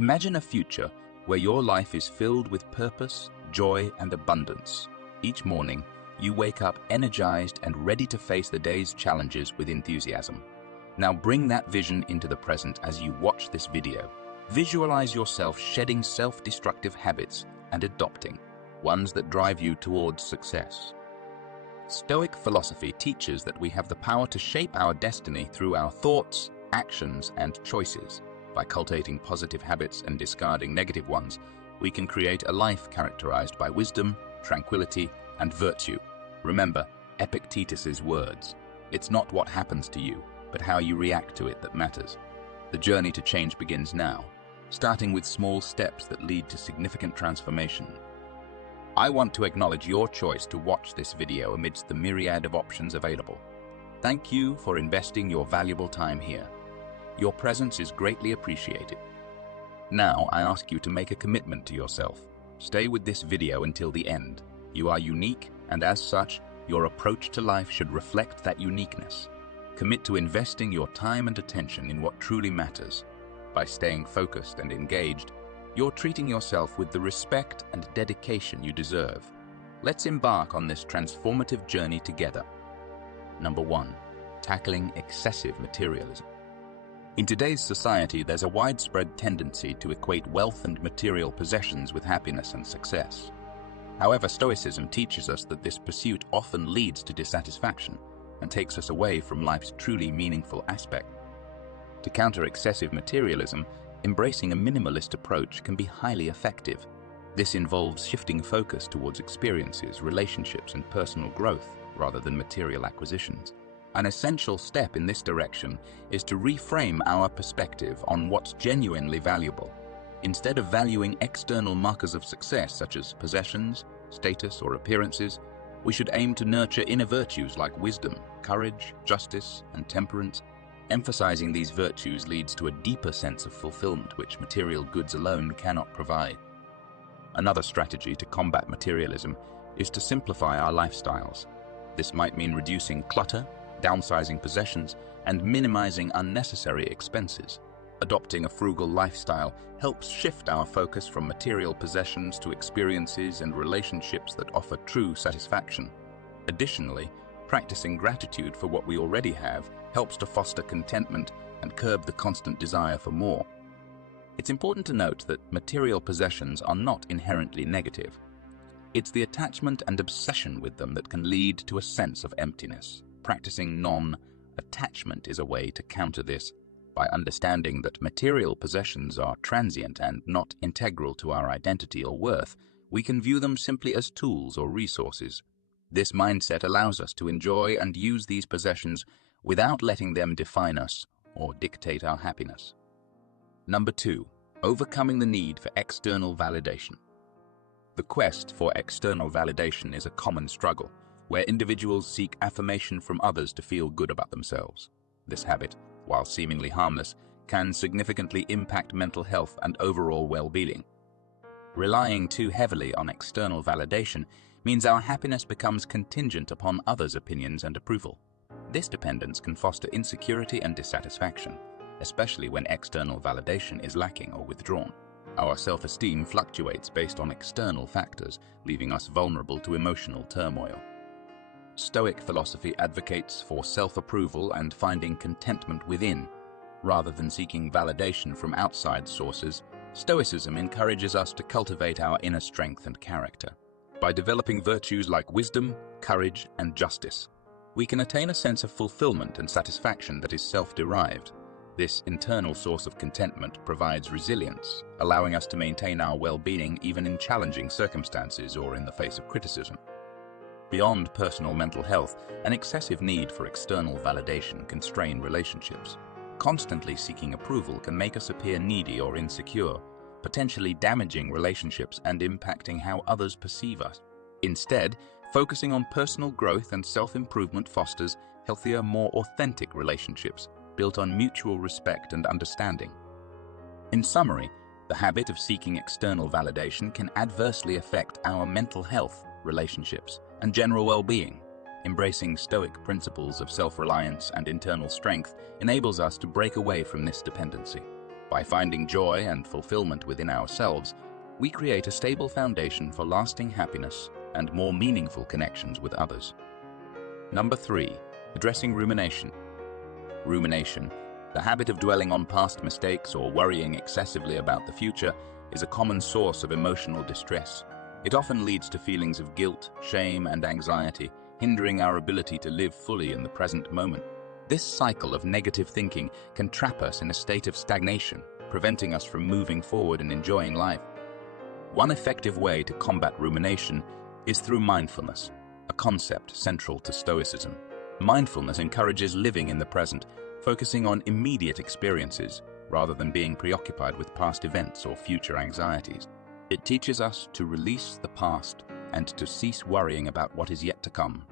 Imagine a future where your life is filled with purpose, joy, and abundance. Each morning, you wake up energized and ready to face the day's challenges with enthusiasm. Now bring that vision into the present as you watch this video. Visualize yourself shedding self-destructive habits and adopting ones that drive you towards success. Stoic philosophy teaches that we have the power to shape our destiny through our thoughts, actions, and choices. By cultivating positive habits and discarding negative ones, we can create a life characterized by wisdom, tranquility, and virtue. Remember Epictetus's words, "It's not what happens to you, but how you react to it that matters." The journey to change begins now, starting with small steps that lead to significant transformation. I want to acknowledge your choice to watch this video amidst the myriad of options available. Thank you for investing your valuable time here. Your presence is greatly appreciated. Now I ask you to make a commitment to yourself. Stay with this video until the end. You are unique, and as such, your approach to life should reflect that uniqueness. Commit to investing your time and attention in what truly matters. By staying focused and engaged, you're treating yourself with the respect and dedication you deserve. Let's embark on this transformative journey together. Number 1. Tackling excessive materialism. In today's society, there's a widespread tendency to equate wealth and material possessions with happiness and success. However, Stoicism teaches us that this pursuit often leads to dissatisfaction and takes us away from life's truly meaningful aspect. To counter excessive materialism, embracing a minimalist approach can be highly effective. This involves shifting focus towards experiences, relationships, and personal growth rather than material acquisitions. An essential step in this direction is to reframe our perspective on what's genuinely valuable. Instead of valuing external markers of success such as possessions, status, or appearances, we should aim to nurture inner virtues like wisdom, courage, justice, and temperance. Emphasizing these virtues leads to a deeper sense of fulfillment which material goods alone cannot provide. Another strategy to combat materialism is to simplify our lifestyles. This might mean reducing clutter, downsizing possessions, and minimizing unnecessary expenses. Adopting a frugal lifestyle helps shift our focus from material possessions to experiences and relationships that offer true satisfaction. Additionally, practicing gratitude for what we already have helps to foster contentment and curb the constant desire for more. It's important to note that material possessions are not inherently negative. It's the attachment and obsession with them that can lead to a sense of emptiness. Practicing non-attachment is a way to counter this. By understanding that material possessions are transient and not integral to our identity or worth, we can view them simply as tools or resources. This mindset allows us to enjoy and use these possessions without letting them define us or dictate our happiness. Number 2. Overcoming the need for external validation. The quest for external validation is a common struggle, where individuals seek affirmation from others to feel good about themselves. This habit, while seemingly harmless, can significantly impact mental health and overall well-being. Relying too heavily on external validation means our happiness becomes contingent upon others' opinions and approval. This dependence can foster insecurity and dissatisfaction, especially when external validation is lacking or withdrawn. Our self-esteem fluctuates based on external factors, leaving us vulnerable to emotional turmoil. Stoic philosophy advocates for self-approval and finding contentment within. Rather than seeking validation from outside sources, Stoicism encourages us to cultivate our inner strength and character. By developing virtues like wisdom, courage, and justice, we can attain a sense of fulfillment and satisfaction that is self-derived. This internal source of contentment provides resilience, allowing us to maintain our well-being even in challenging circumstances or in the face of criticism. Beyond personal mental health, an excessive need for external validation can strain relationships. Constantly seeking approval can make us appear needy or insecure, potentially damaging relationships and impacting how others perceive us. Instead, focusing on personal growth and self-improvement fosters healthier, more authentic relationships built on mutual respect and understanding. In summary, the habit of seeking external validation can adversely affect our mental health, relationships, and general well-being. Embracing Stoic principles of self-reliance and internal strength enables us to break away from this dependency. By finding joy and fulfillment within ourselves, we create a stable foundation for lasting happiness and more meaningful connections with others. Number 3. Addressing rumination. Rumination, the habit of dwelling on past mistakes or worrying excessively about the future, is a common source of emotional distress. It often leads to feelings of guilt, shame, and anxiety, hindering our ability to live fully in the present moment. This cycle of negative thinking can trap us in a state of stagnation, preventing us from moving forward and enjoying life. One effective way to combat rumination is through mindfulness, a concept central to Stoicism. Mindfulness encourages living in the present, focusing on immediate experiences rather than being preoccupied with past events or future anxieties. It teaches us to release the past and to cease worrying about what is yet to come,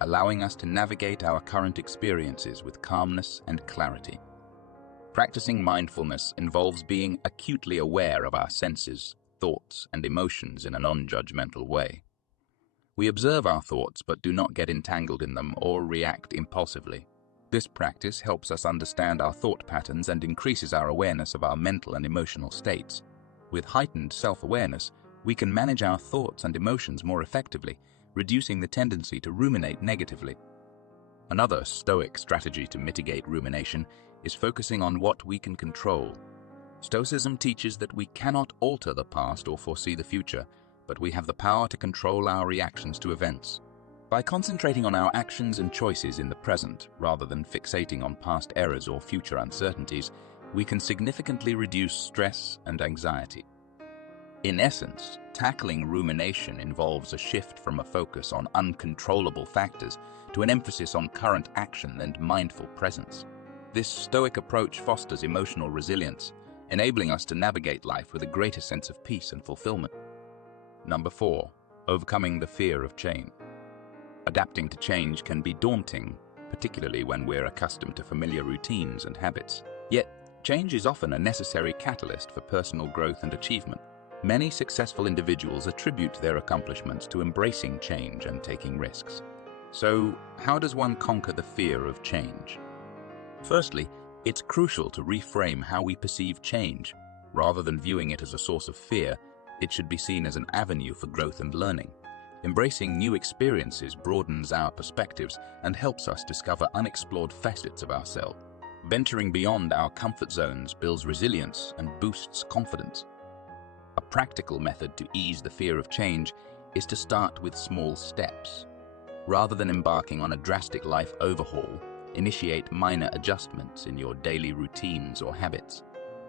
allowing us to navigate our current experiences with calmness and clarity. Practicing mindfulness involves being acutely aware of our senses, thoughts, and emotions in a non-judgmental way. We observe our thoughts but do not get entangled in them or react impulsively. This practice helps us understand our thought patterns and increases our awareness of our mental and emotional states. With heightened self-awareness, we can manage our thoughts and emotions more effectively, reducing the tendency to ruminate negatively. Another Stoic strategy to mitigate rumination is focusing on what we can control. Stoicism teaches that we cannot alter the past or foresee the future, but we have the power to control our reactions to events. By concentrating on our actions and choices in the present, rather than fixating on past errors or future uncertainties, we can significantly reduce stress and anxiety. In essence, tackling rumination involves a shift from a focus on uncontrollable factors to an emphasis on current action and mindful presence. This Stoic approach fosters emotional resilience, enabling us to navigate life with a greater sense of peace and fulfillment. Number 4. Overcoming the fear of change. Adapting to change can be daunting, particularly when we're accustomed to familiar routines and habits. Yet, change is often a necessary catalyst for personal growth and achievement. Many successful individuals attribute their accomplishments to embracing change and taking risks. So, how does one conquer the fear of change? Firstly, it's crucial to reframe how we perceive change. Rather than viewing it as a source of fear, it should be seen as an avenue for growth and learning. Embracing new experiences broadens our perspectives and helps us discover unexplored facets of ourselves. Venturing beyond our comfort zones builds resilience and boosts confidence. A practical method to ease the fear of change is to start with small steps. Rather than embarking on a drastic life overhaul, initiate minor adjustments in your daily routines or habits.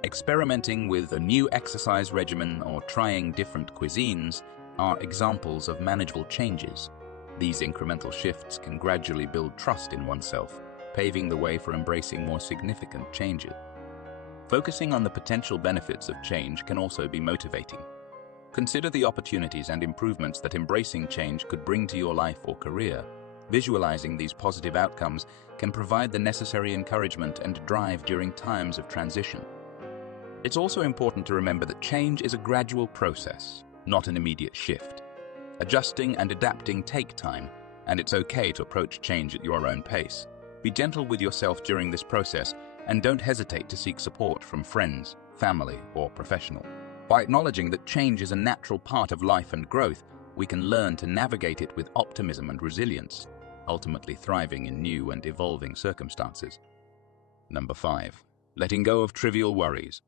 Experimenting with a new exercise regimen or trying different cuisines are examples of manageable changes. These incremental shifts can gradually build trust in oneself, paving the way for embracing more significant changes. Focusing on the potential benefits of change can also be motivating. Consider the opportunities and improvements that embracing change could bring to your life or career. Visualizing these positive outcomes can provide the necessary encouragement and drive during times of transition. It's also important to remember that change is a gradual process, not an immediate shift. Adjusting and adapting take time, and it's okay to approach change at your own pace. Be gentle with yourself during this process, and don't hesitate to seek support from friends, family, or professionals. By acknowledging that change is a natural part of life and growth, we can learn to navigate it with optimism and resilience, ultimately thriving in new and evolving circumstances. Number 5. Letting go of trivial worries.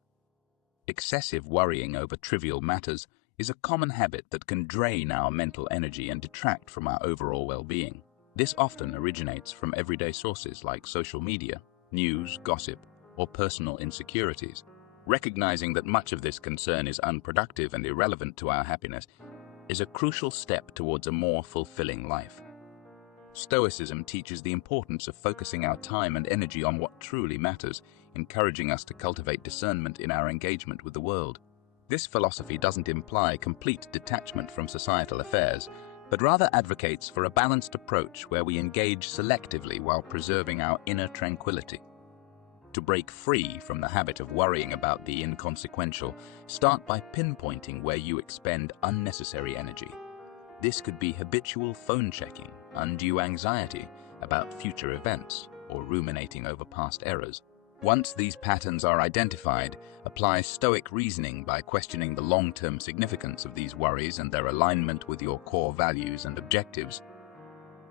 Excessive worrying over trivial matters is a common habit that can drain our mental energy and detract from our overall well-being. This often originates from everyday sources like social media, news, gossip, or personal insecurities. Recognizing that much of this concern is unproductive and irrelevant to our happiness is a crucial step towards a more fulfilling life. Stoicism teaches the importance of focusing our time and energy on what truly matters, encouraging us to cultivate discernment in our engagement with the world. This philosophy doesn't imply complete detachment from societal affairs, but rather advocates for a balanced approach where we engage selectively while preserving our inner tranquility. To break free from the habit of worrying about the inconsequential, start by pinpointing where you expend unnecessary energy. This could be habitual phone checking, undue anxiety about future events, or ruminating over past errors. Once these patterns are identified, apply Stoic reasoning by questioning the long-term significance of these worries and their alignment with your core values and objectives.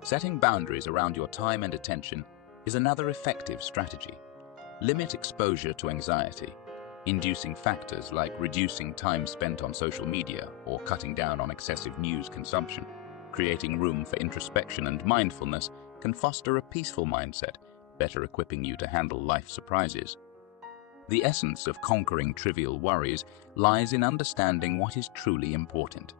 Setting boundaries around your time and attention is another effective strategy. Limit exposure to anxiety, inducing factors like reducing time spent on social media or cutting down on excessive news consumption. Creating room for introspection and mindfulness can foster a peaceful mindset, better equipping you to handle life's surprises. The essence of conquering trivial worries lies in understanding what is truly important.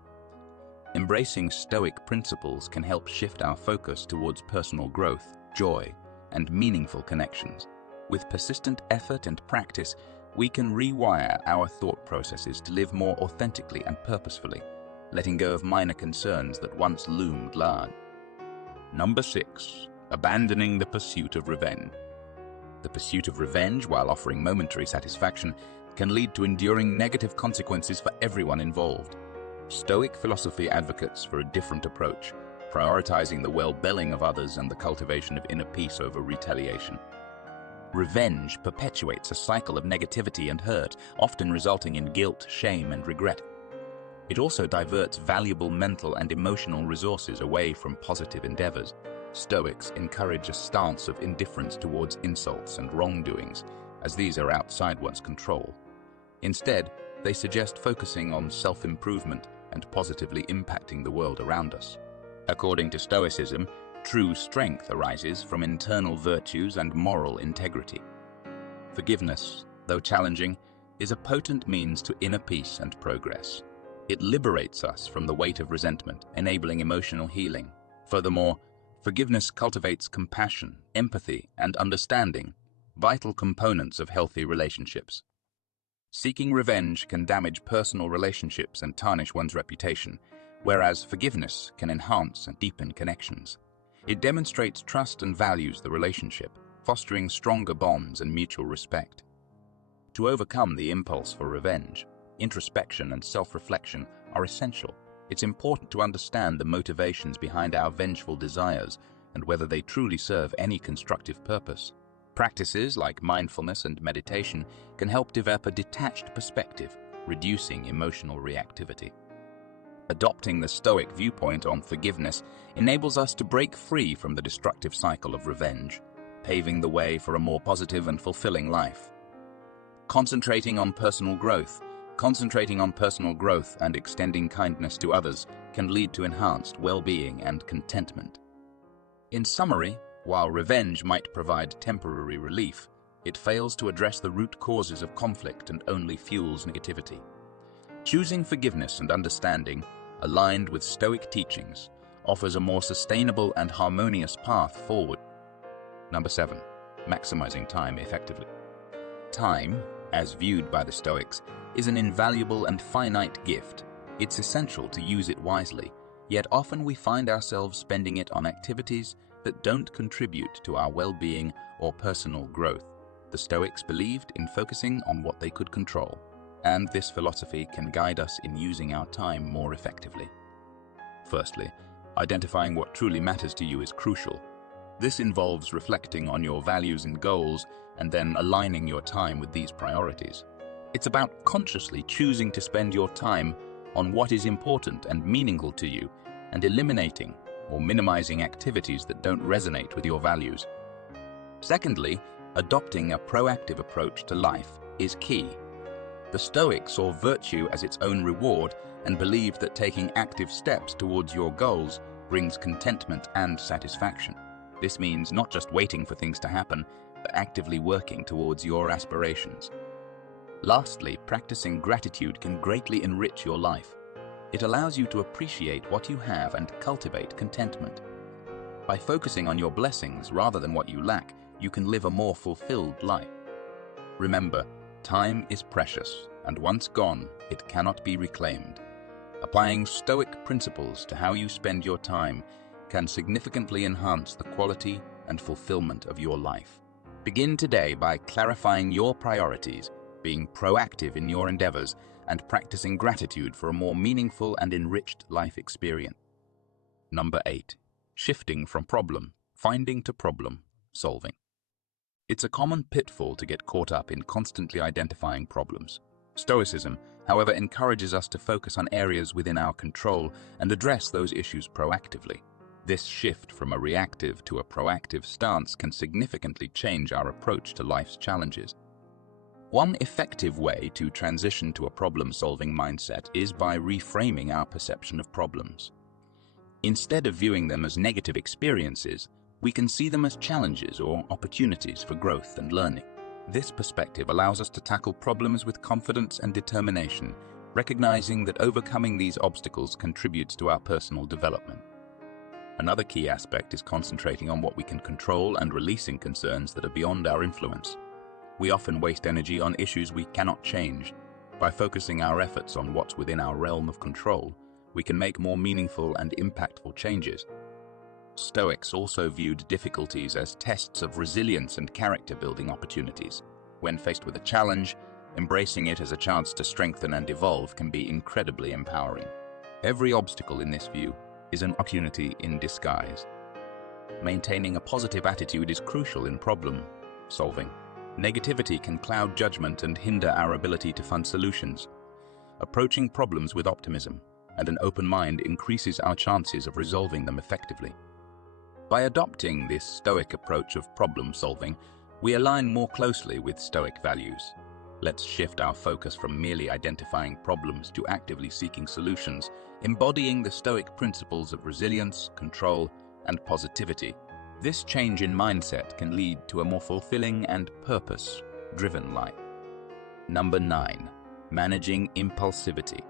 Embracing Stoic principles can help shift our focus towards personal growth, joy, and meaningful connections. With persistent effort and practice, we can rewire our thought processes to live more authentically and purposefully, letting go of minor concerns that once loomed large. Number 6. Abandoning the pursuit of revenge. The pursuit of revenge, while offering momentary satisfaction, can lead to enduring negative consequences for everyone involved. Stoic philosophy advocates for a different approach, prioritizing the well-being of others and the cultivation of inner peace over retaliation. Revenge perpetuates a cycle of negativity and hurt, often resulting in guilt, shame, and regret. It also diverts valuable mental and emotional resources away from positive endeavors. Stoics encourage a stance of indifference towards insults and wrongdoings, as these are outside one's control. Instead, they suggest focusing on self-improvement and positively impacting the world around us. According to Stoicism, true strength arises from internal virtues and moral integrity. Forgiveness, though challenging, is a potent means to inner peace and progress. It liberates us from the weight of resentment, enabling emotional healing. Furthermore, forgiveness cultivates compassion, empathy, and understanding, vital components of healthy relationships. Seeking revenge can damage personal relationships and tarnish one's reputation, whereas forgiveness can enhance and deepen connections. It demonstrates trust and values the relationship, fostering stronger bonds and mutual respect. To overcome the impulse for revenge, introspection and self-reflection are essential. It's important to understand the motivations behind our vengeful desires and whether they truly serve any constructive purpose. Practices like mindfulness and meditation can help develop a detached perspective, reducing emotional reactivity. Adopting the Stoic viewpoint on forgiveness enables us to break free from the destructive cycle of revenge, paving the way for a more positive and fulfilling life. Concentrating on personal growth and extending kindness to others can lead to enhanced well-being and contentment. In summary, while revenge might provide temporary relief, it fails to address the root causes of conflict and only fuels negativity. Choosing forgiveness and understanding, aligned with Stoic teachings, offers a more sustainable and harmonious path forward. Number 7. Maximizing time effectively. Time, as viewed by the Stoics, is an invaluable and finite gift. It's essential to use it wisely, yet often we find ourselves spending it on activities that don't contribute to our well-being or personal growth. The Stoics believed in focusing on what they could control, and this philosophy can guide us in using our time more effectively. Firstly, identifying what truly matters to you is crucial. This involves reflecting on your values and goals and then aligning your time with these priorities. It's about consciously choosing to spend your time on what is important and meaningful to you and eliminating or minimizing activities that don't resonate with your values. Secondly, adopting a proactive approach to life is key. The Stoics saw virtue as its own reward and believed that taking active steps towards your goals brings contentment and satisfaction. This means not just waiting for things to happen, but actively working towards your aspirations. Lastly, practicing gratitude can greatly enrich your life. It allows you to appreciate what you have and cultivate contentment. By focusing on your blessings rather than what you lack, you can live a more fulfilled life. Remember, time is precious, and once gone, it cannot be reclaimed. Applying Stoic principles to how you spend your time can significantly enhance the quality and fulfillment of your life. Begin today by clarifying your priorities, being proactive in your endeavors, and practicing gratitude for a more meaningful and enriched life experience. Number 8. Shifting from problem, finding to problem, solving. It's a common pitfall to get caught up in constantly identifying problems. Stoicism, however, encourages us to focus on areas within our control and address those issues proactively. This shift from a reactive to a proactive stance can significantly change our approach to life's challenges. One effective way to transition to a problem-solving mindset is by reframing our perception of problems. Instead of viewing them as negative experiences, we can see them as challenges or opportunities for growth and learning. This perspective allows us to tackle problems with confidence and determination, recognizing that overcoming these obstacles contributes to our personal development. Another key aspect is concentrating on what we can control and releasing concerns that are beyond our influence. We often waste energy on issues we cannot change. By focusing our efforts on what's within our realm of control, we can make more meaningful and impactful changes. Stoics also viewed difficulties as tests of resilience and character-building opportunities. When faced with a challenge, embracing it as a chance to strengthen and evolve can be incredibly empowering. Every obstacle in this view is an opportunity in disguise. Maintaining a positive attitude is crucial in problem solving. Negativity can cloud judgment and hinder our ability to find solutions. Approaching problems with optimism and an open mind increases our chances of resolving them effectively. By adopting this Stoic approach of problem solving, we align more closely with Stoic values. Let's shift our focus from merely identifying problems to actively seeking solutions, embodying the Stoic principles of resilience, control, and positivity. This change in mindset can lead to a more fulfilling and purpose-driven life. Number 9. Managing impulsivity.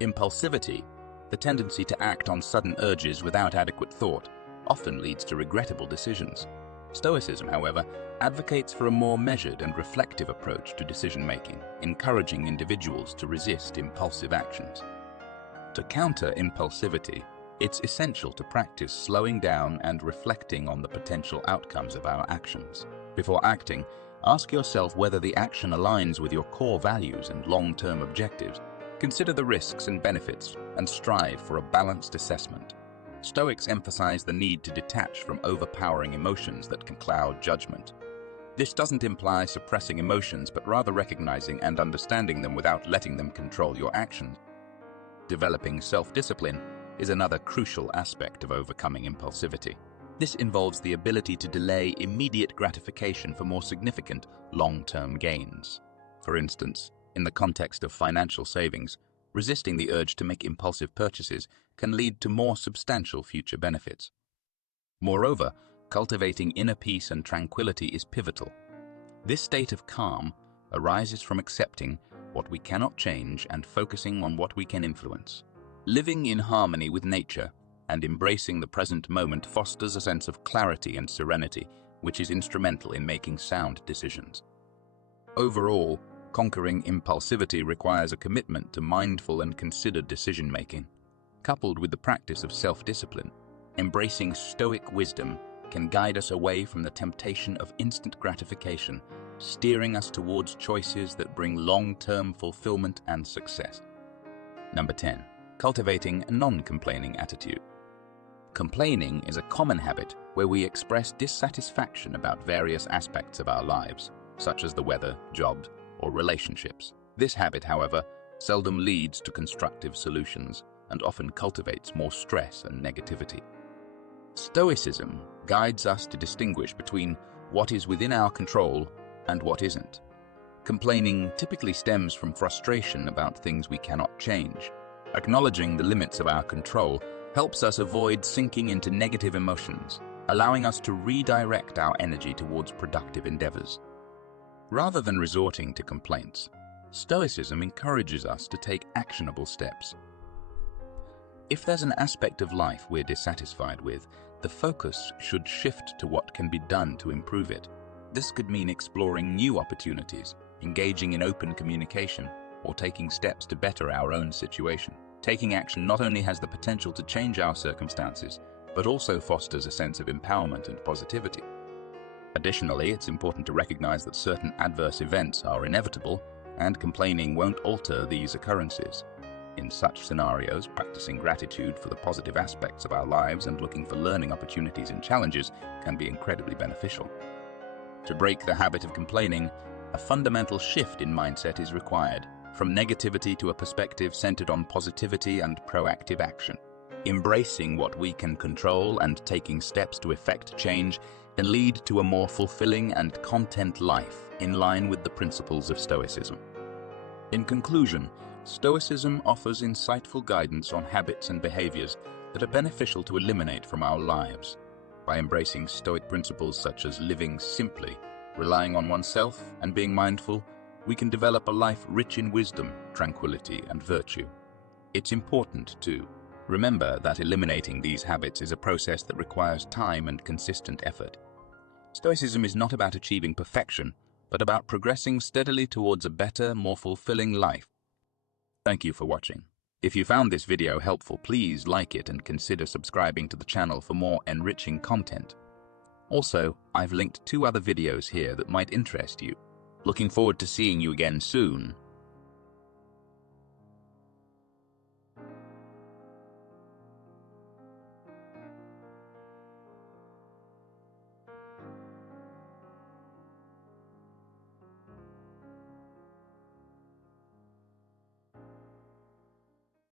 Impulsivity, the tendency to act on sudden urges without adequate thought, often leads to regrettable decisions. Stoicism, however, advocates for a more measured and reflective approach to decision-making, encouraging individuals to resist impulsive actions. To counter impulsivity, it's essential to practice slowing down and reflecting on the potential outcomes of our actions. Before acting, ask yourself whether the action aligns with your core values and long-term objectives. Consider the risks and benefits and strive for a balanced assessment. Stoics emphasize the need to detach from overpowering emotions that can cloud judgment. This doesn't imply suppressing emotions, but rather recognizing and understanding them without letting them control your actions. Developing self-discipline is another crucial aspect of overcoming impulsivity. This involves the ability to delay immediate gratification for more significant long-term gains. For instance, in the context of financial savings, resisting the urge to make impulsive purchases can lead to more substantial future benefits. Moreover, cultivating inner peace and tranquility is pivotal. This state of calm arises from accepting what we cannot change and focusing on what we can influence. Living in harmony with nature and embracing the present moment fosters a sense of clarity and serenity, which is instrumental in making sound decisions. Overall, conquering impulsivity requires a commitment to mindful and considered decision-making. Coupled with the practice of self-discipline, embracing Stoic wisdom can guide us away from the temptation of instant gratification, steering us towards choices that bring long-term fulfillment and success. Number 10. Cultivating a non-complaining attitude. Complaining is a common habit where we express dissatisfaction about various aspects of our lives, such as the weather, jobs, or relationships. This habit, however, seldom leads to constructive solutions and often cultivates more stress and negativity. Stoicism guides us to distinguish between what is within our control and what isn't. Complaining typically stems from frustration about things we cannot change. Acknowledging the limits of our control helps us avoid sinking into negative emotions, allowing us to redirect our energy towards productive endeavors. Rather than resorting to complaints, Stoicism encourages us to take actionable steps. If there's an aspect of life we're dissatisfied with, the focus should shift to what can be done to improve it. This could mean exploring new opportunities, engaging in open communication, or taking steps to better our own situation. Taking action not only has the potential to change our circumstances, but also fosters a sense of empowerment and positivity. Additionally, it's important to recognize that certain adverse events are inevitable, and complaining won't alter these occurrences. In such scenarios, practicing gratitude for the positive aspects of our lives and looking for learning opportunities in challenges can be incredibly beneficial. To break the habit of complaining, a fundamental shift in mindset is required, from negativity to a perspective centered on positivity and proactive action. Embracing what we can control and taking steps to effect change can lead to a more fulfilling and content life in line with the principles of Stoicism. In conclusion, Stoicism offers insightful guidance on habits and behaviors that are beneficial to eliminate from our lives. By embracing Stoic principles such as living simply, relying on oneself, and being mindful, we can develop a life rich in wisdom, tranquility, and virtue. It's important, too, remember that eliminating these habits is a process that requires time and consistent effort. Stoicism is not about achieving perfection, but about progressing steadily towards a better, more fulfilling life. Thank you for watching. If you found this video helpful, please like it and consider subscribing to the channel for more enriching content. Also, I've linked 2 other videos here that might interest you. Looking forward to seeing you again soon.